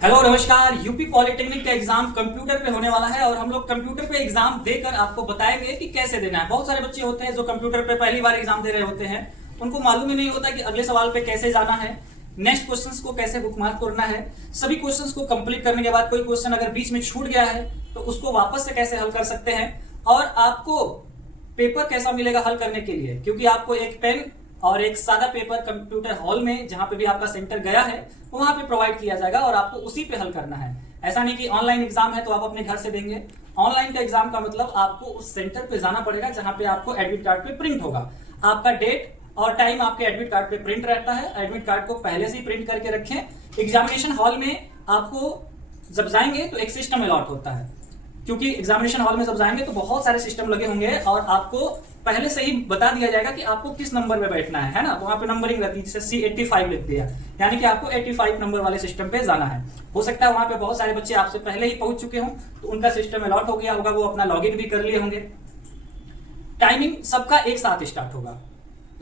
Hello नमस्कार। UP polytechnic का exam computer पे होने वाला है और हम लोग कंप्यूटर पे एग्जाम देकर आपको बताएंगे कि कैसे देना है। बहुत सारे बच्चे होते हैं जो कंप्यूटर पे पहली बार एग्जाम दे रहे होते हैं, उनको मालूम ही नहीं होता कि अगले सवाल पे कैसे जाना है, नेक्स्ट क्वेश्चंस को कैसे बुकमार्क करना है। सभी क्वेश्चंस को कंप्लीट करने के बाद कोई क्वेश्चन अगर बीच में छूट गया है तो उसको वापस से कैसे हल कर सकते हैं, और आपको पेपर कैसा मिलेगा हल करने के लिए, क्योंकि आपको एक पेन और एक सादा पेपर कंप्यूटर हॉल में जहां पे भी आपका सेंटर गया है वहां पे प्रोवाइड किया जाएगा और आपको उसी पे हल करना है। ऐसा नहीं कि ऑनलाइन एग्जाम है तो आप अपने घर से देंगे। ऑनलाइन का एग्जाम का मतलब आपको उस सेंटर पे जाना पड़ेगा जहां पे आपको एडमिट कार्ड पे प्रिंट होगा। आपका डेट और टाइम आपके एडमिट कार्ड पे प्रिंट रहता है। एडमिट कार्ड को पहले से ही प्रिंट करके रखें। एग्जामिनेशन हॉल में आपको जब जाएंगे तो एक सिस्टम अलॉट होता है, क्योंकि एग्जामिनेशन हॉल में जब जाएंगे तो बहुत सारे सिस्टम लगे होंगे और आपको पहले से ही बता दिया जाएगा कि आपको किस नंबर पे बैठना है ना। वहां पे नंबरिंग रहती है, जैसे C85 लिख दिया, यानी कि आपको 85 नंबर वाले सिस्टम पे जाना है। हो सकता है वहां पे बहुत सारे बच्चे आपसे पहले ही पहुंच चुके हों तो उनका सिस्टम अलॉट हो गया होगा, वो अपना लॉगिन भी कर लिए होंगे। टाइमिंग सबका एक साथ स्टार्ट होगा,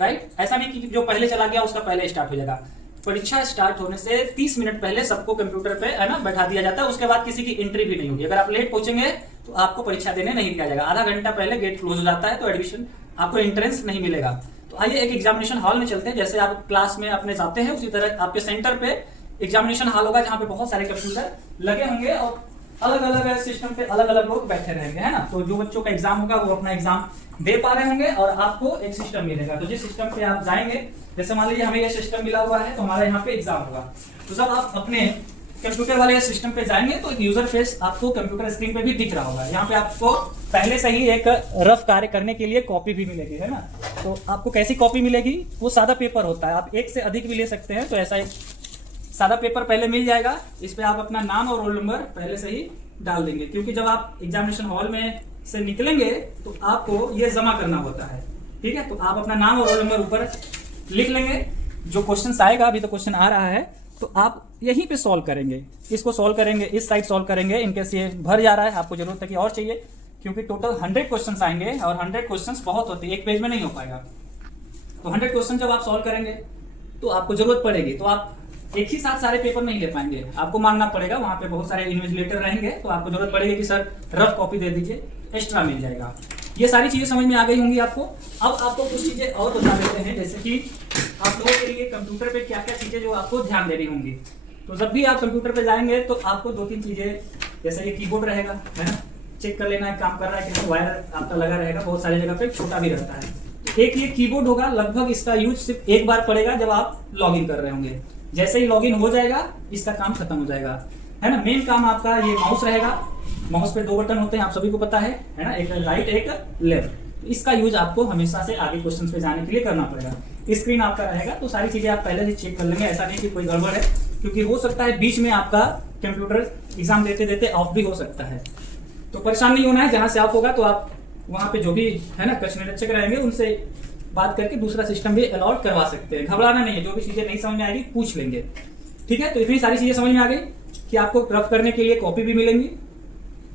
राइट। ऐसा नहीं कि जो पहले चला गया उसका पहले स्टार्ट हो जाएगा। परीक्षा स्टार्ट होने से 30 मिनट पहले सबको कंप्यूटर पे है ना बैठा दिया जाता है। उसके बाद किसी की एंट्री भी नहीं होगी। अगर आप लेट पहुंचेंगे तो आपको परीक्षा देने नहीं दिया जाएगा। आधा घंटा पहले गेट क्लोज हो जाता है तो एडमिशन आपको एंट्रेंस नहीं मिलेगा। तो आइए एक एग्जामिनेशन हॉल में चलते हैं। जैसे आप क्लास में अपने जाते हैं उसी तरह आपके सेंटर पे एग्जामिनेशन हॉल होगा जहां पे बहुत सारे कंप्यूटर लगे होंगे और अलग अलग सिस्टम पे अलग अलग लोग बैठे रहेंगे, है ना। तो जो बच्चों का एग्जाम होगा वो अपना एग्जाम दे पा रहे होंगे और आपको एक सिस्टम मिलेगा। तो जिस सिस्टम पे आप जाएंगे, जैसे मान लीजिए हमें ये सिस्टम मिला हुआ है तो हमारा यहाँ पे एग्जाम होगा। तो जब आप अपने कंप्यूटर वाले सिस्टम पे जाएंगे तो यूजर फेस आपको कंप्यूटर स्क्रीन पे भी दिख रहा होगा। यहाँ पे आपको पहले से ही एक रफ कार्य करने के लिए कॉपी भी मिलेगी, है ना। तो आपको कैसी कॉपी मिलेगी, वो सादा पेपर होता है, आप एक से अधिक भी ले सकते हैं। तो ऐसा एक सादा पेपर पहले मिल जाएगा, इस पे आप अपना नाम और रोल नंबर पहले से ही डाल देंगे, क्योंकि जब आप एग्जामिनेशन हॉल में से निकलेंगे तो आपको ये जमा करना होता है, ठीक है। तो आप अपना नाम और रोल नंबर ऊपर लिख लेंगे। जो क्वेश्चन आएगा, अभी तो क्वेश्चन आ रहा है, तो आप यहीं पे सॉल्व करेंगे। इसको सॉल्व करेंगे, इस साइड सॉल्व करेंगे। इनकेस ये भर जा रहा है, आपको जरूरत है कि और चाहिए, क्योंकि टोटल 100 क्वेश्चन आएंगे और 100 क्वेश्चन बहुत होते हैं, एक पेज में नहीं हो पाएगा। तो 100 क्वेश्चन जब आप सॉल्व करेंगे तो आपको जरूरत पड़ेगी, तो आप एक ही साथ सारे पेपर नहीं ले पाएंगे, आपको मांगना पड़ेगा। वहां पे बहुत सारे इन्विजिलेटर रहेंगे तो आपको जरूरत पड़ेगी कि सर रफ कॉपी दे दीजिए, एक्स्ट्रा मिल जाएगा। ये सारी चीजें समझ में आ गई होंगी आपको। अब आपको कुछ चीजें और बता देते हैं, जैसे कि आप लोगों के लिए कंप्यूटर पे क्या क्या चीजें जो आपको ध्यान देनी होंगी। तो जब भी आप कंप्यूटर पे जाएंगे तो आपको 2-3 चीजें, जैसे ये कीबोर्ड रहेगा, है ना, चेक कर लेना है काम कर रहा है कि नहीं। वायर आपका लगा रहेगा, बहुत सारी जगह पे छोटा भी रहता है। एक ये कीबोर्ड होगा, लगभग इसका यूज सिर्फ एक बार पड़ेगा जब आप लॉगिन कर रहे होंगे। जैसे ही लॉगिन हो जाएगा इसका काम खत्म हो जाएगा, है ना। मेन काम आपका ये माउस रहेगा। माउस पे 2 बटन होते हैं, आप सभी को पता है ना, एक राइट एक लेफ्ट। इसका यूज आपको हमेशा से आगे क्वेश्चन पे जाने के लिए करना पड़ेगा। स्क्रीन आपका रहेगा, तो सारी चीजें आप पहले से चेक कर लेंगे। ऐसा नहीं कि कोई गड़बड़ है, क्योंकि हो सकता है बीच में आपका कंप्यूटर एग्जाम देते देते ऑफ भी हो सकता है। तो परेशान नहीं होना है। जहां से ऑफ होगा तो आप वहां पे जो भी है ना कक्ष निरीक्षक रहेंगे उनसे बात करके दूसरा सिस्टम भी अलॉट करवा सकते हैं। घबराना नहीं है, जो भी चीजें नहीं समझ में आएगी पूछ लेंगे, ठीक है। तो इतनी सारी चीजें समझ में आ गई कि आपको रफ करने के लिए कॉपी भी मिलेंगी,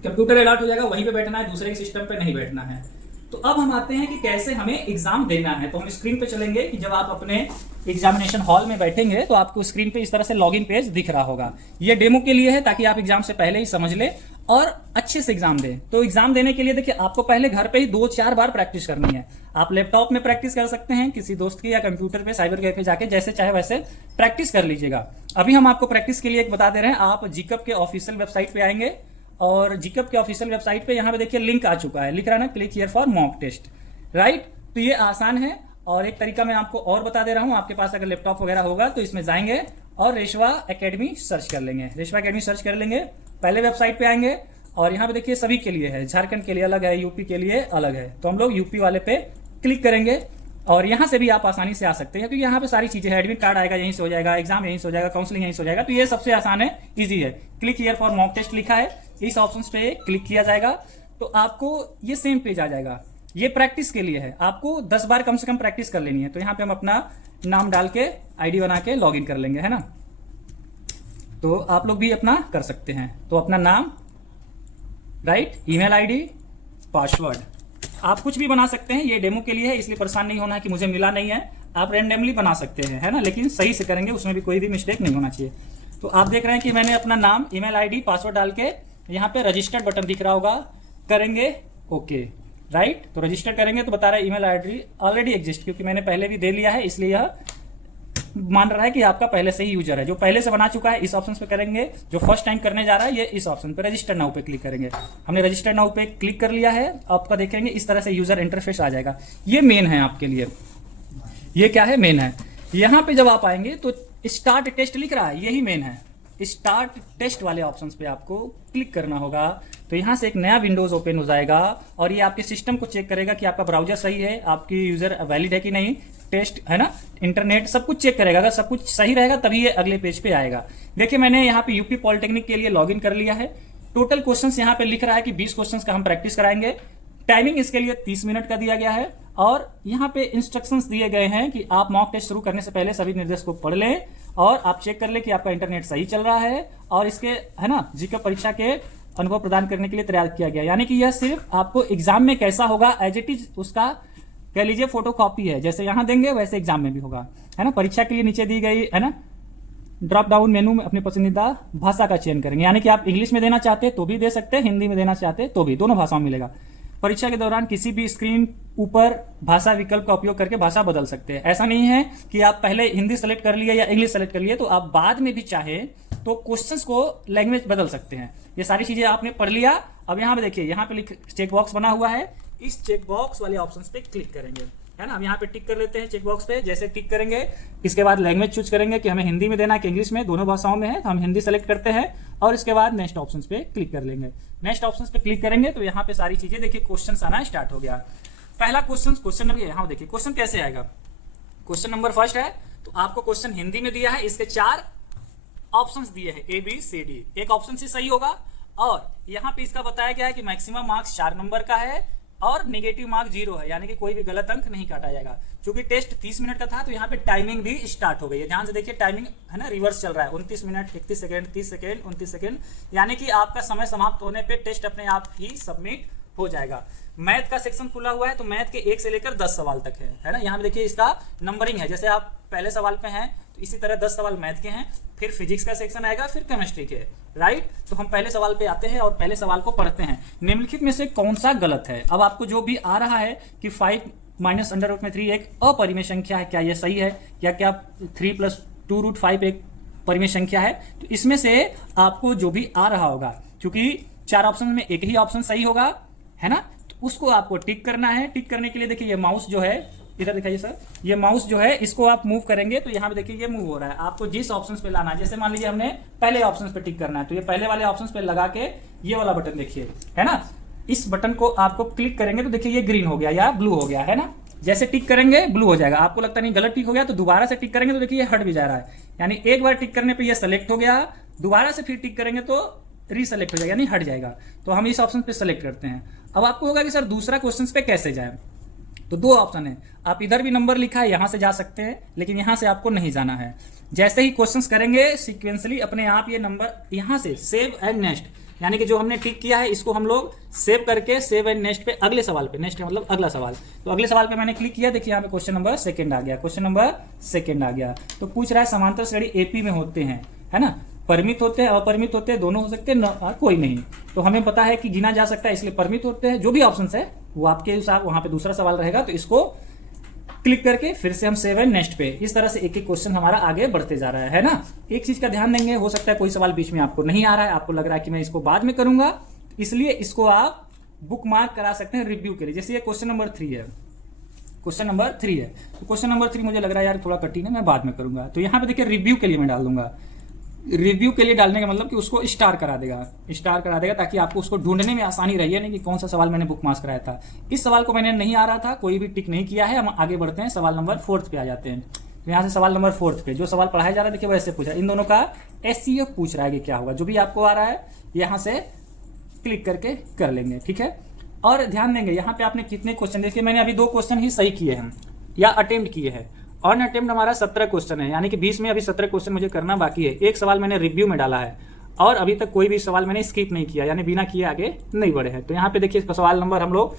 कंप्यूटर अलॉट हो जाएगा, वहीं पे बैठना है, दूसरे के सिस्टम पे नहीं बैठना है। तो अब हम आते हैं कि कैसे हमें एग्जाम देना है। तो हम स्क्रीन पे चलेंगे कि जब आप अपने एग्जामिनेशन हॉल में बैठेंगे तो आपको स्क्रीन पे इस तरह से लॉगिन पेज दिख रहा होगा। ये डेमो के लिए है ताकि आप एग्जाम से पहले ही समझ ले और अच्छे से एग्जाम दें। तो एग्जाम देने के लिए देखिए, आपको पहले घर पे ही 2-4 बार प्रैक्टिस करनी है। आप लैपटॉप में प्रैक्टिस कर सकते हैं, किसी दोस्त की, या कंप्यूटर पे साइबर कैफे जाके जैसे चाहे वैसे प्रैक्टिस कर लीजिएगा। अभी हम आपको प्रैक्टिस के लिए एक बता दे रहे हैं। आप जीकअप के ऑफिशियल वेबसाइट पे आएंगे और जीकअप के ऑफिशियल वेबसाइट पे यहाँ पे देखिए लिंक आ चुका है, लिख रहा है ना, click here for mock test, right. तो ये आसान है। और एक तरीका मैं आपको और बता दे रहा हूं, आपके पास अगर लैपटॉप वगैरह होगा तो इसमें जाएंगे और रेशवा एकेडमी सर्च कर लेंगे। रेशवा एकेडमी सर्च कर लेंगे, पहले वेबसाइट पे आएंगे और यहाँ पे देखिए सभी के लिए है, झारखंड के लिए अलग है, यूपी के लिए अलग है। तो हम लोग यूपी वाले पे क्लिक करेंगे और यहाँ से भी आप आसानी से आ सकते हैं, क्योंकि यहाँ पे सारी चीजें है। एडमिट कार्ड आएगा यहीं से हो जाएगा, एग्जाम यहीं से हो जाएगा, काउंसलिंग यहीं से हो जाएगा। तो ये सबसे आसान है, ईजी है। Click here for mock test लिखा है, इस ऑप्शन पे क्लिक किया जाएगा तो आपको ये सेम पेज आ जाएगा। ये प्रैक्टिस के लिए है, आपको 10 बार कम से कम प्रैक्टिस कर लेनी है। तो यहाँ पे हम अपना नाम डाल के आईडी बना के लॉगिन कर लेंगे, है ना। तो आप लोग भी अपना कर सकते हैं। तो अपना नाम, राइट, ईमेल आईडी, पासवर्ड, आप कुछ भी बना सकते हैं। ये डेमो के लिए है, इसलिए परेशान नहीं होना है कि मुझे मिला नहीं है। आप रैंडमली बना सकते हैं, है ना, लेकिन सही से करेंगे, उसमें भी कोई भी मिस्टेक नहीं होना चाहिए। तो आप देख रहे हैं कि मैंने अपना नाम, ईमेल आईडी, पासवर्ड डाल के यहाँ पे रजिस्टर्ड बटन दिख रहा होगा, करेंगे ओके, राइट। तो रजिस्टर करेंगे तो बता रहा है ईमेल आईडी ऑलरेडी एग्जिस्ट, क्योंकि मैंने पहले भी दे लिया है, इसलिए यह मान रहा है कि आपका पहले से ही यूजर है। जो पहले से बना चुका है इस ऑप्शन पे करेंगे, जो फर्स्ट टाइम करने जा रहा है ये इस ऑप्शन पे रजिस्टर नाउ पे क्लिक करेंगे। हमने रजिस्टर नाउ पे क्लिक कर लिया है, आपका देखेंगे इस तरह से यूजर इंटरफेस आ जाएगा। ये मेन है आपके लिए, ये क्या है, मेन है। यहाँ पे जब आप आएंगे तो स्टार्ट टेस्ट लिख रहा है, यही मेन है। स्टार्ट टेस्ट वाले ऑप्शन पे आपको क्लिक करना होगा, तो यहाँ से एक नया विंडोज ओपन हो जाएगा और ये आपके सिस्टम को चेक करेगा कि आपका ब्राउजर सही है, आपकी यूजर वैलिड है कि नहीं, टेस्ट है ना, इंटरनेट सब कुछ चेक करेगा। अगर सब कुछ सही रहेगा तभी ये अगले पेज पे आएगा। देखिए मैंने यहाँ पे यूपी पॉलिटेक्निक के लिए लॉगिन कर लिया है। टोटल क्वेश्चंस यहाँ पे लिख रहा है कि 20 क्वेश्चंस का हम प्रैक्टिस कराएंगे। टाइमिंग इसके लिए 30 मिनट का दिया गया है और यहाँ पे इंस्ट्रक्शंस दिए गए हैं कि आप मॉक टेस्ट शुरू करने से पहले सभी निर्देश को पढ़ लें और आप चेक कर लें कि आपका इंटरनेट सही चल रहा है और इसके है ना जीके परीक्षा के अनुभव प्रदान करने के लिए तैयार किया गया। यानी कि यह सिर्फ आपको एग्जाम में कैसा होगा एज इट इज उसका कह लीजिए फोटो कॉपी है, जैसे यहाँ देंगे वैसे एग्जाम में भी होगा, है ना। परीक्षा के लिए नीचे दी गई है ना ड्रॉप डाउन मेनू में अपनी पसंदीदा भाषा का चयन करेंगे, यानी कि आप इंग्लिश में देना चाहते तो भी दे सकते हैं, हिंदी में देना चाहते तो भी, दोनों भाषाओं में मिलेगा। परीक्षा के दौरान किसी भी स्क्रीन ऊपर भाषा विकल्प का उपयोग करके भाषा बदल सकते हैं। ऐसा नहीं है कि आप पहले हिंदी सेलेक्ट कर लिए या इंग्लिश सेलेक्ट कर लिए तो आप बाद में भी चाहे तो क्वेश्चंस को लैंग्वेज बदल सकते हैं। ये सारी चीजें आपने पढ़ लिया। अब यहाँ पे देखिए, यहाँ पे चेक बॉक्स बना हुआ है, इस चेक बॉक्स वाले ऑप्शन पे क्लिक करेंगे, है ना। हम यहाँ पे टिक कर लेते हैं चेक बॉक्स पे। जैसे टिक करेंगे इसके बाद लैंग्वेज चूज करेंगे कि हमें हिंदी में देना है कि इंग्लिश में, दोनों भाषाओं में है तो हम हिंदी सेलेक्ट करते हैं और इसके बाद नेक्स्ट ऑप्शन पे क्लिक कर लेंगे। नेक्स्ट ऑप्शन पे क्लिक करेंगे तो यहाँ पे सारी चीजें देखिए क्वेश्चन आना स्टार्ट हो गया। पहला क्वेश्चन नंबर, यहाँ देखिए क्वेश्चन कैसे आएगा। क्वेश्चन नंबर फर्स्ट है तो आपको क्वेश्चन हिंदी में दिया है, इसके 4 ऑप्शंस दिए हैं ए बी सी डी, एक ऑप्शन से सही होगा और यहाँ पे इसका बताया गया है कि मैक्सिमम मार्क्स 4 नंबर का है और नेगेटिव मार्क 0 है, यानी कि कोई भी गलत अंक नहीं काटा जाएगा। क्योंकि टेस्ट 30 मिनट का था तो यहाँ पे टाइमिंग भी स्टार्ट हो गई है। ध्यान से देखिए टाइमिंग है ना रिवर्स चल रहा है, 29 मिनट 31 सेकेंड 30 सेकेंड 29 सेकेंड, यानी कि आपका समय समाप्त होने पे टेस्ट अपने आप ही सबमिट हो जाएगा। मैथ का सेक्शन खुला हुआ है तो मैथ के 1 से लेकर 10 सवाल तक है ना। यहाँ पे देखिए इसका नंबरिंग है, जैसे आप पहले सवाल पे हैं तो इसी तरह 10 सवाल मैथ के हैं, फिर फिजिक्स का सेक्शन आएगा, फिर केमिस्ट्री के, राइट। तो हम पहले सवाल पे आते हैं और पहले सवाल को पढ़ते हैं। निम्नलिखित में से कौन सा गलत है। अब आपको जो भी आ रहा है कि 5 माइनस अंडर रूट में 3 एक अपरिमेय संख्या है, क्या यह सही है, या क्या 3 + 2√5 एक परिमेय संख्या है, तो इसमें से आपको जो भी आ रहा होगा, क्योंकि 4 ऑप्शन में एक ही ऑप्शन सही होगा, है ना, तो उसको आपको टिक करना है। टिक करने के लिए देखिए ये माउस जो है, इधर दिखाइए सर, ये माउस जो है इसको आप मूव करेंगे तो यहाँ पे देखिए ये मूव हो रहा है। आपको जिस ऑप्शन पे लाना है, जैसे मान लीजिए हमने पहले ऑप्शन पे टिक करना है तो ये पहले वाले ऑप्शन पे लगा के ये वाला बटन देखिए, है ना, इस बटन को आपको क्लिक करेंगे तो देखिए ये ग्रीन हो गया या ब्लू हो गया, है ना। जैसे टिक करेंगे ब्लू हो जाएगा, आपको लगता नहीं गलत टिक हो गया तो दोबारा से टिक करेंगे तो देखिए ये हट भी जा रहा है, यानी एक बार टिक करने पर यह सेलेक्ट हो गया, दोबारा से फिर टिक करेंगे तो रीसेलेक्ट हो जाएगा, यानी हट जाएगा। तो हम इस ऑप्शन पे सेलेक्ट करते हैं। अब आपको होगा कि सर दूसरा क्वेश्चन पे कैसे जाए, तो 2 ऑप्शन है। आप इधर भी नंबर लिखा है यहां से जा सकते हैं, लेकिन यहां से आपको नहीं जाना है। जैसे ही क्वेश्चंस करेंगे सिक्वेंसली अपने आप ये नंबर यहां से सेव एंड नेक्स्ट, यानी कि जो हमने टिक किया है इसको हम लोग सेव करके सेव एंड नेक्स्ट पे अगले सवाल पे, नेक्स्ट मतलब अगला सवाल, तो अगले सवाल पे मैंने क्लिक किया, देखिए यहाँ पे क्वेश्चन नंबर 2 आ गया, क्वेश्चन नंबर 2 आ गया। तो पूछ रहा है समांतर श्रेणी एपी में होते हैं, है ना, परिमित होते हैं अपरिमित होते हैं, दोनों हो सकते हैं कोई नहीं। तो हमें पता है कि गिना जा सकता है इसलिए परिमित होते हैं। जो भी ऑप्शन है वो आपके हिसाब, वहां पे दूसरा सवाल रहेगा तो इसको क्लिक करके फिर से हम सेव एंड नेक्स्ट पे, इस तरह से एक एक क्वेश्चन हमारा आगे बढ़ते जा रहा है ना। एक चीज का ध्यान देंगे, हो सकता है कोई सवाल बीच में आपको नहीं आ रहा है, आपको लग रहा है कि मैं इसको बाद में करूंगा, इसलिए इसको आप बुक मार्क करा सकते हैं रिव्यू के लिए। जैसे ये क्वेश्चन नंबर 3 है, क्वेश्चन नंबर 3 है तो क्वेश्चन नंबर 3 मुझे लग रहा है यार थोड़ा कठिन है, मैं बाद में करूंगा, तो यहाँ पे देखिए रिव्यू के लिए मैं डाल दूंगा। रिव्यू के लिए डालने का मतलब कि उसको स्टार करा देगा ताकि आपको उसको ढूंढने में आसानी रही है, नहीं कि कौन सा सवाल मैंने बुक मार्क कराया था। इस सवाल को मैंने नहीं आ रहा था, कोई भी टिक नहीं किया है। हम आगे बढ़ते हैं, सवाल नंबर 4 पे आ जाते हैं। तो यहाँ से सवाल नंबर 4 पे जो सवाल पढ़ाया जा रहा है देखिए वैसे पूछा, इन दोनों का एससीएफ पूछ रहा है कि क्या होगा। जो भी आपको आ रहा है यहाँ से क्लिक करके कर लेंगे, ठीक है। और ध्यान देंगे यहाँ पे आपने कितने क्वेश्चन, देखिए मैंने अभी 2 क्वेश्चन ही सही किए हैं या अटेम्प्ट किए हैं, ऑन अटेम्प्ट हमारा 17 क्वेश्चन है, यानी कि 20 में अभी 17 क्वेश्चन मुझे करना बाकी है। एक सवाल मैंने रिव्यू में डाला है और अभी तक कोई भी सवाल मैंने स्किप नहीं किया, यानी बिना किए आगे नहीं बढ़े हैं। तो यहाँ पे देखिए सवाल नंबर हम लोग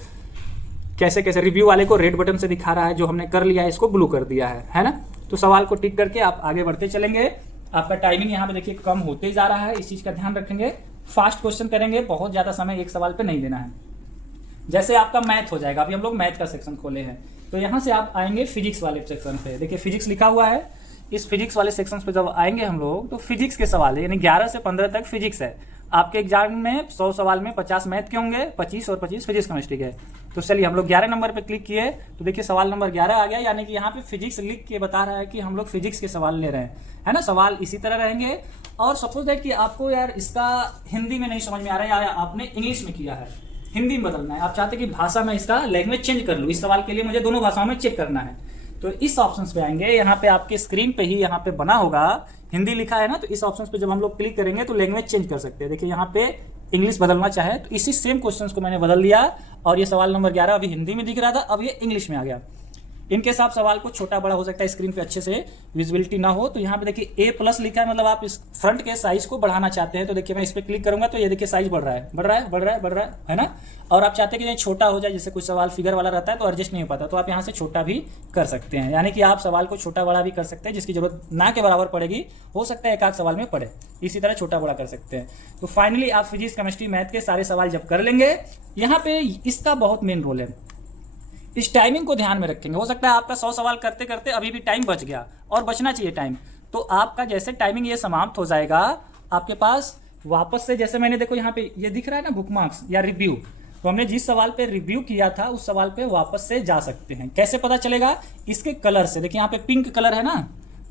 कैसे कैसे, रिव्यू वाले को रेड बटन से दिखा रहा है, जो हमने कर लिया है इसको ब्लू कर दिया है ना। तो सवाल को टिक करके आप आगे बढ़ते चलेंगे। आपका टाइमिंग यहाँ पे देखिए कम होते जा रहा है, इस चीज़ का ध्यान रखेंगे। फास्ट क्वेश्चन करेंगे, बहुत ज़्यादा समय एक सवाल पे नहीं देना है। जैसे आपका मैथ हो जाएगा, अभी हम लोग मैथ का सेक्शन खोले हैं, तो यहाँ से आप आएंगे फिजिक्स वाले सेक्शन पे। देखिए फिजिक्स लिखा हुआ है, इस फिजिक्स वाले सेक्शन पे जब आएंगे हम लोग तो फिजिक्स के सवाल है, यानी 11 से 15 तक फिजिक्स है। आपके एग्जाम में 100 सवाल में 50 मैथ के होंगे, 25 और 25 फिजिक्स केमिस्ट्री के। तो चलिए हम लोग 11 नंबर पे क्लिक किए तो देखिए सवाल नंबर 11 आ गया, यानी कि यहाँ पे फिजिक्स लिख के बता रहा है कि हम लोग फिजिक्स के सवाल ले रहे हैं, है ना। सवाल इसी तरह रहेंगे। और सपोज दैट कि आपको यार इसका हिंदी में नहीं समझ में आ रहा है या आपने इंग्लिश में किया है, हिंदी में बदलना है, आप चाहते कि भाषा में इसका लैंग्वेज चेंज कर लूँ, इस सवाल के लिए मुझे दोनों भाषाओं में चेक करना है, तो इस ऑप्शन पे आएंगे। यहाँ पे आपके स्क्रीन पे ही यहाँ पे बना होगा हिंदी लिखा है ना, तो इस ऑप्शन पे जब हम लोग क्लिक करेंगे तो लैंग्वेज चेंज कर सकते हैं। देखिए यहाँ पे इंग्लिश बदलना चाहे तो इसी सेम क्वेश्चंस को मैंने बदल दिया, और ये सवाल नंबर 11 अभी हिंदी में दिख रहा था, अब ये इंग्लिश में आ गया। इनके साथ सवाल को छोटा बड़ा हो सकता है, स्क्रीन पे अच्छे से विजिबिलिटी ना हो, तो यहाँ पे देखिए A+ लिखा है, मतलब आप इस फ्रंट के साइज को बढ़ाना चाहते हैं। तो देखिए मैं इस पर क्लिक करूंगा तो ये देखिए साइज बढ़ रहा है, बढ़ रहा है, बढ़ रहा है, बढ़ रहा है ना। और आप चाहते हैं कि छोटा हो जाए, जैसे कुछ सवाल फिगर वाला रहता है तो एडजस्ट नहीं हो पाता, तो आप यहाँ से छोटा भी कर सकते हैं, यानी कि आप सवाल को छोटा बड़ा भी कर सकते हैं, जिसकी जरूरत ना के बराबर पड़ेगी, हो सकता है एक आध सवाल में पड़े, इसी तरह छोटा बड़ा कर सकते हैं। तो फाइनली आप फिजिक्स केमिस्ट्री मैथ के सारे सवाल जब कर लेंगे, यहाँ पे इसका बहुत मेन रोल है, इस टाइमिंग को ध्यान में रखेंगे। हो सकता है आपका 100 सवाल करते करते अभी भी टाइम बच गया, और बचना चाहिए टाइम, तो आपका जैसे टाइमिंग ये समाप्त हो जाएगा, आपके पास वापस से, जैसे मैंने देखो यहाँ पे ये दिख रहा है ना बुकमार्क्स या रिव्यू, तो हमने जिस सवाल पे रिव्यू किया था उस सवाल पे वापस से जा सकते हैं। कैसे पता चलेगा? इसके कलर से। देखिए यहाँ पे पिंक कलर है ना,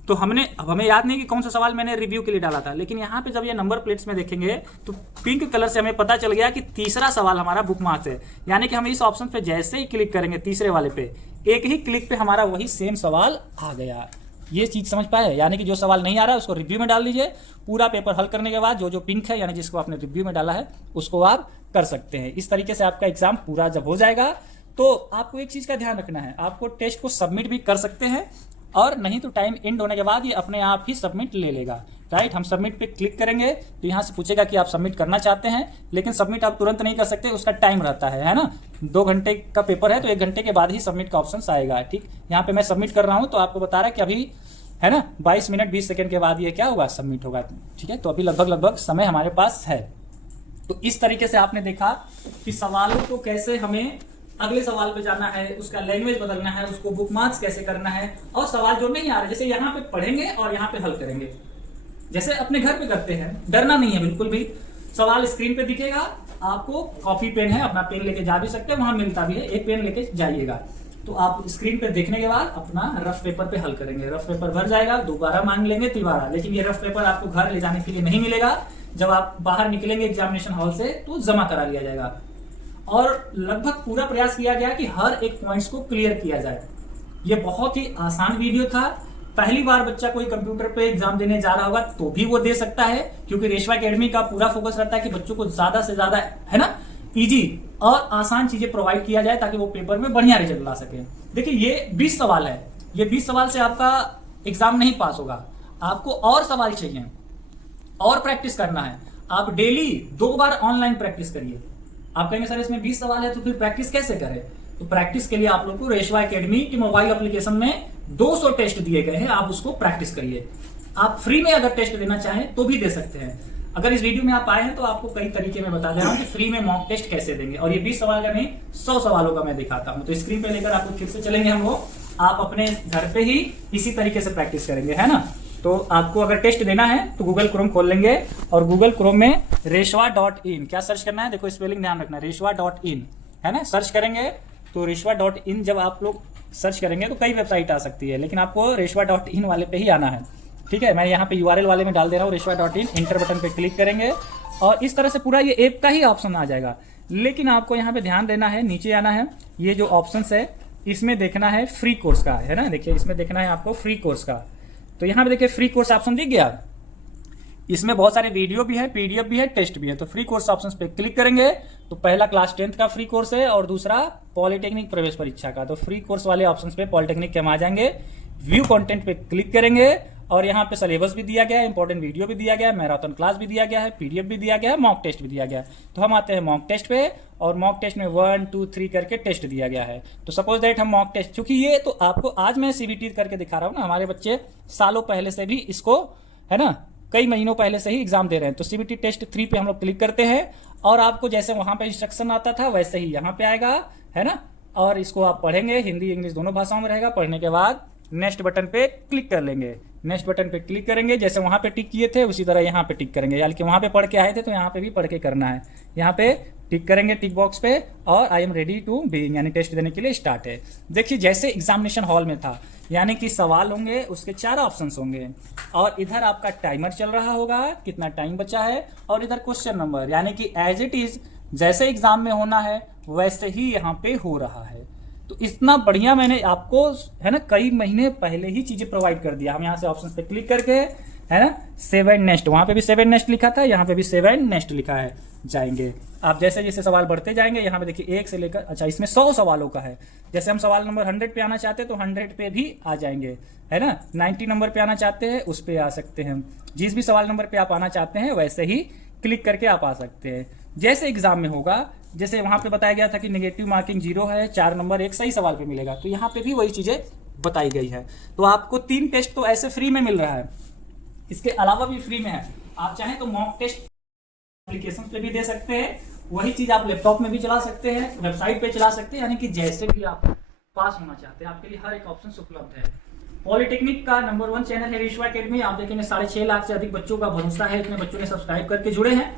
तो हमें याद नहीं कि कौन सा सवाल मैंने रिव्यू के लिए डाला था, लेकिन यहाँ पे जब ये नंबर प्लेट्स में देखेंगे तो पिंक कलर से हमें पता चल गया कि तीसरा सवाल हमारा बुकमार्क है, यानी कि हम इस ऑप्शन पे जैसे ही क्लिक करेंगे तीसरे वाले पे, एक ही क्लिक पे हमारा वही सेम सवाल आ गया। ये चीज समझ पाए? यानी कि जो सवाल नहीं आ रहा है उसको रिव्यू में डाल दीजिए, पूरा पेपर हल करने के बाद जो जो पिंक है यानी जिसको आपने रिव्यू में डाला है उसको आप कर सकते हैं। इस तरीके से आपका एग्जाम पूरा जब हो जाएगा तो आपको एक चीज का ध्यान रखना है, आपको टेस्ट को सबमिट भी कर सकते हैं, और नहीं तो टाइम एंड होने के बाद ये अपने आप ही सबमिट ले लेगा। राइट, हम सबमिट पे क्लिक करेंगे तो यहाँ से पूछेगा कि आप सबमिट करना चाहते हैं, लेकिन सबमिट आप तुरंत नहीं कर सकते, उसका टाइम रहता है ना। 2 घंटे का पेपर है तो 1 घंटे के बाद ही सबमिट का ऑप्शन आएगा। ठीक, यहाँ पे मैं सबमिट कर रहा हूँ तो आपको बता रहा है कि अभी है ना 22 मिनट 20 सेकंड के बाद ये क्या होगा, सबमिट होगा। ठीक है, तो अभी लगभग समय हमारे पास है। तो इस तरीके से आपने देखा कि सवालों को कैसे हमें अगले सवाल पे जाना है, उसका लैंग्वेज बदलना है, उसको बुकमार्क्स कैसे करना है, और सवाल जो नहीं आ रहे जैसे यहाँ पे पढ़ेंगे और यहाँ पे हल करेंगे, जैसे अपने घर पे करते हैं। डरना नहीं है बिल्कुल भी, सवाल स्क्रीन पे दिखेगा, आपको कॉपी पेन है, अपना पेन लेके जा भी सकते हैं, वहां मिलता भी है, एक पेन लेके जाइएगा। तो आप स्क्रीन पे देखने के बाद अपना रफ पेपर पे हल करेंगे, रफ पेपर भर जाएगा, दोबारा मांग लेंगे तिबारा, लेकिन ये रफ पेपर आपको घर ले जाने के लिए नहीं मिलेगा। जब आप बाहर निकलेंगे एग्जामिनेशन हॉल से तो जमा करा लिया जाएगा, और लगभग पूरा प्रयास किया गया कि हर एक पॉइंट्स को क्लियर किया जाए। ये बहुत ही आसान वीडियो था, पहली बार बच्चा कोई कंप्यूटर पे एग्जाम देने जा रहा होगा तो भी वो दे सकता है, क्योंकि रेशवा एकेडमी का पूरा फोकस रहता है कि बच्चों को ज्यादा से ज्यादा है ना इजी और आसान चीजें प्रोवाइड किया जाए ताकि वो पेपर में बढ़िया रिजल्ट ला सके। देखिए ये 20 सवाल है, ये 20 सवाल से आपका एग्जाम नहीं पास होगा, आपको और सवाल चाहिए और प्रैक्टिस करना है। आप डेली 2 बार ऑनलाइन प्रैक्टिस करिए। आप कहेंगे सर इसमें 20 सवाल है तो फिर प्रैक्टिस कैसे करें? तो प्रैक्टिस के लिए आप लोग को रेशवा एकेडमी की मोबाइल एप्लीकेशन में 200 टेस्ट दिए गए हैं, आप उसको प्रैक्टिस करिए। आप फ्री में अगर टेस्ट देना चाहें तो भी दे सकते हैं। अगर इस वीडियो में आप आए हैं तो आपको कई तरीके में बता दे रहा हूं कि फ्री में मॉक टेस्ट कैसे देंगे, और ये 20 सवाल का नहीं 100 सवालों का मैं दिखाता हूं। तो स्क्रीन पे लेकर आपको फिर से चलेंगे हम लोग, आप अपने घर पे ही इसी तरीके से प्रैक्टिस करेंगे, है ना। तो आपको अगर टेस्ट देना है तो गूगल क्रोम खोल लेंगे, और गूगल क्रोम में reshwa.in क्या सर्च करना है, देखो स्पेलिंग ध्यान रखना, reshwa.in है ना। सर्च करेंगे तो reshwa.in जब आप लोग सर्च करेंगे तो कई वेबसाइट आ सकती है, लेकिन आपको reshwa.in वाले पे ही आना है। ठीक है, मैं यहाँ पे URL वाले में डाल दे रहा हूँ reshwa.in, इंटर बटन पे क्लिक करेंगे और इस तरह से पूरा ये ऐप का ही ऑप्शन आ जाएगा। लेकिन आपको यहाँ पे ध्यान देना है, नीचे आना है, ये जो ऑप्शन है इसमें देखना है फ्री कोर्स का, है ना। देखिए इसमें देखना है आपको फ्री कोर्स का, तो यहाँ पे देखिए फ्री कोर्स ऑप्शन दिख गया। इसमें बहुत सारे वीडियो भी है, पीडीएफ भी है, टेस्ट भी है। तो फ्री कोर्स ऑप्शन पे क्लिक करेंगे तो पहला क्लास 10th का फ्री कोर्स है और दूसरा पॉलिटेक्निक प्रवेश परीक्षा का। तो फ्री कोर्स वाले ऑप्शन पे पॉलिटेक्निक के हम आ जाएंगे, व्यू कंटेंट पे क्लिक करेंगे और यहाँ पे सिलेबस भी दिया गया है, इंपॉर्टेंट वीडियो भी दिया गया है, मैराथन क्लास भी दिया गया है, पीडीएफ भी दिया गया है, मॉक टेस्ट भी दिया गया है। तो हम आते हैं मॉक टेस्ट पे, और मॉक टेस्ट में 1 2 3 करके टेस्ट दिया गया है। तो सपोज दैट हम मॉक टेस्ट, क्योंकि ये तो आपको आज मैं सीबीटी करके दिखा रहा हूँ ना, हमारे बच्चे सालों पहले से भी इसको है ना, कई महीनों पहले से ही एग्जाम दे रहे हैं। तो CBT टेस्ट 3 पे हम लोग क्लिक करते हैं और आपको जैसे वहां पे इंस्ट्रक्शन आता था वैसे ही यहाँ पे आएगा, है ना। और इसको आप पढ़ेंगे, हिंदी इंग्लिश दोनों भाषाओं में रहेगा। पढ़ने के बाद नेक्स्ट बटन पे क्लिक कर लेंगे। नेक्स्ट बटन पे क्लिक करेंगे, जैसे वहां पे टिक किए थे उसी तरह यहाँ पे टिक करेंगे, यानी कि वहां पे पढ़ के आए थे तो यहाँ पे भी पढ़ के करना है। यहाँ पे टिक करेंगे टिक बॉक्स पे और I am ready to be, यानी टेस्ट देने के लिए स्टार्ट है। देखिए जैसे एग्जामिनेशन हॉल में था, यानी कि सवाल होंगे, उसके 4 ऑप्शंस होंगे और इधर आपका टाइमर चल रहा होगा, कितना टाइम बचा है, और इधर क्वेश्चन नंबर, यानी कि एज इट इज जैसे एग्जाम में होना है वैसे ही यहाँ पे हो रहा है। तो इतना बढ़िया मैंने आपको, है ना, कई महीने पहले ही चीजें प्रोवाइड कर दिया। हम यहाँ से ऑप्शन पे क्लिक करके, है ना, सेव एंड नेक्स्ट, वहां पे भी सेव एंड नेक्स्ट लिखा था, यहाँ पे भी सेव एंड नेक्स्ट लिखा है, जाएंगे। आप जैसे जैसे सवाल बढ़ते जाएंगे, यहाँ पे देखिए 1 से लेकर, अच्छा इसमें 100 सवालों का है। जैसे हम सवाल नंबर 100 पे आना चाहते हैं तो 100 पे भी आ जाएंगे, है ना। 90 नंबर पे आना चाहते हैं उस पे आ सकते हैं। जिस भी सवाल नंबर पे आप आना चाहते हैं वैसे ही क्लिक करके आप आ सकते हैं। जैसे एग्जाम में होगा, जैसे वहां पे बताया गया था कि नेगेटिव मार्किंग 0 है, 4 नंबर एक सही सवाल पे मिलेगा, तो यहाँ पे भी वही चीजें बताई गई है। तो आपको 3 टेस्ट तो ऐसे फ्री में मिल रहा है, इसके अलावा भी फ्री में है। आप चाहें तो मॉक टेस्ट एप्लीकेशन पे भी दे सकते हैं, वही चीज आप लैपटॉप में भी चला सकते हैं, वेबसाइट पे चला सकते हैं, यानी कि जैसे भी आप पास होना चाहते हैं आपके लिए हर एक ऑप्शन उपलब्ध है। पॉलिटेक्निक का नंबर 1 चैनल है रेशवा एकेडमी। आप देखेंगे 6.5 लाख से अधिक बच्चों का भरोसा है, इतने बच्चों ने सब्सक्राइब करके जुड़े हैं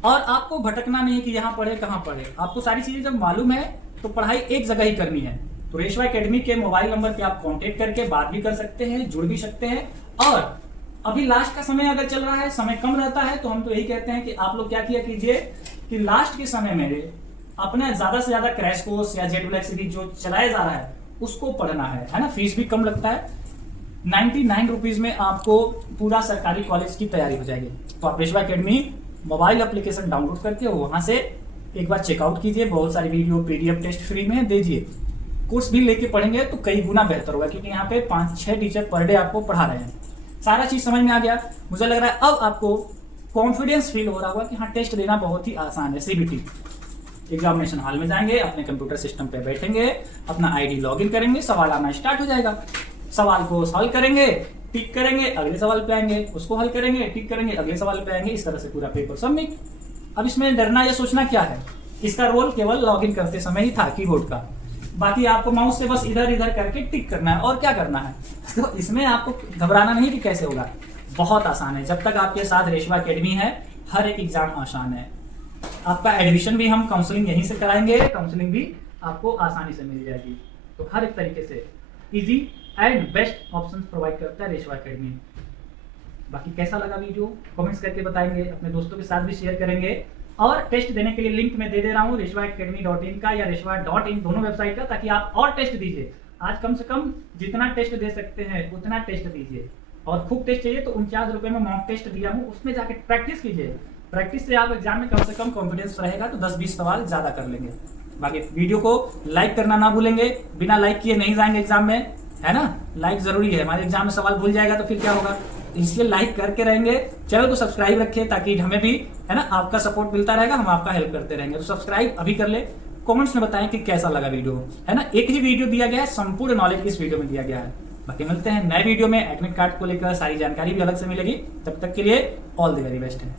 और आपको भटकना नहीं है कि यहाँ पढ़े कहाँ पढ़े। आपको सारी चीजें जब मालूम है तो पढ़ाई एक जगह ही करनी है। तो रेशवा एकेडमी के मोबाइल नंबर पे आप कांटेक्ट करके बात भी कर सकते हैं, जुड़ भी सकते हैं। और अभी लास्ट का समय अगर चल रहा है, समय कम रहता है, तो हम तो यही कहते हैं कि आप लोग क्या किया कीजिए कि लास्ट के समय में अपना ज्यादा से ज्यादा क्रैश कोर्स या जेट ब्लैक सीरीज जो चलाया जा रहा है उसको पढ़ना है ना। फीस भी कम लगता है, 99 रुपीज में आपको पूरा सरकारी कॉलेज की तैयारी हो जाएगी। तो आप रेशवा एकेडमी मोबाइल एप्लीकेशन डाउनलोड करके वहां से एक बार चेकआउट कीजिए, बहुत सारी वीडियो PDF टेस्ट फ्री में दीजिए। कोर्स भी लेके पढ़ेंगे तो कई गुना बेहतर होगा, क्योंकि यहाँ पे 5-6 टीचर पर डे आपको पढ़ा रहे हैं। सारा चीज समझ में आ गया, मुझे लग रहा है अब आपको कॉन्फिडेंस फील हो रहा होगा कि हाँ टेस्ट देना बहुत ही आसान है। CBT एग्जामिनेशन हॉल में जाएंगे, अपने कंप्यूटर सिस्टम पे बैठेंगे, अपना ID लॉगिन करेंगे, सवाल आना स्टार्ट हो जाएगा। सवाल को सॉल्व करेंगे, टिक करेंगे, अगले सवाल पे आएंगे, उसको हल करेंगे, टिक करेंगे, अगले सवाल पे आएंगे, इस तरह से पूरा पेपर सबमिट। अब इसमें डरना या सोचना क्या है, इसका रोल केवल लॉगिन करते समय ही था कीबोर्ड का, बाकी आपको माउस से बस इधर इधर करके टिक करना है और क्या करना है। तो इसमें आपको घबराना नहीं कि कैसे होगा, बहुत आसान है। जब तक आपके साथ रेशवा एकेडमी है हर एक एग्जाम आसान है। आपका एडमिशन भी हम काउंसलिंग यहीं से कराएंगे, काउंसलिंग भी आपको आसानी से मिल जाएगी। तो हर एक तरीके से easy and best option provide करता है रेशवा एकेडमी। बाकी कैसा लगा वीडियो कमेंट्स करके बताएंगे, अपने दोस्तों के साथ भी शेयर करेंगे। और टेस्ट देने के लिए लिंक मैं दे रहा हूँ reshwaacademy.in का या reshwa.in दोनों वेबसाइट का, ताकि आप और टेस्ट दीजिए। आज कम से कम जितना टेस्ट दे सकते हैं उतना टेस्ट दीजिए। और खूब टेस्ट चाहिए तो 49 रुपए में मॉक टेस्ट दिया हूँ, उसमें जाके प्रैक्टिस कीजिए। प्रैक्टिस से आप एग्जाम में कम से कम कॉन्फिडेंस रहेगा तो 10-20 सवाल ज्यादा कर लेंगे। बाकी वीडियो को लाइक करना ना भूलेंगे, बिना लाइक किए नहीं जाएंगे एग्जाम में, है ना। लाइक जरूरी है, हमारे एग्जाम में सवाल भूल जाएगा तो फिर क्या होगा, इसलिए लाइक करके रहेंगे। चैनल को सब्सक्राइब रखिए ताकि हमें भी, है ना, आपका सपोर्ट मिलता रहेगा, हम आपका हेल्प करते रहेंगे। तो सब्सक्राइब अभी कर ले, कमेंट्स में बताएं कि कैसा लगा वीडियो, है ना। एक ही वीडियो दिया गया है, संपूर्ण नॉलेज इस वीडियो में दिया गया है। बाकी मिलते हैं नए वीडियो में, एडमिट कार्ड को लेकर सारी जानकारी भी अलग से मिलेगी। तब तक के लिए ऑल द वेरी बेस्ट है।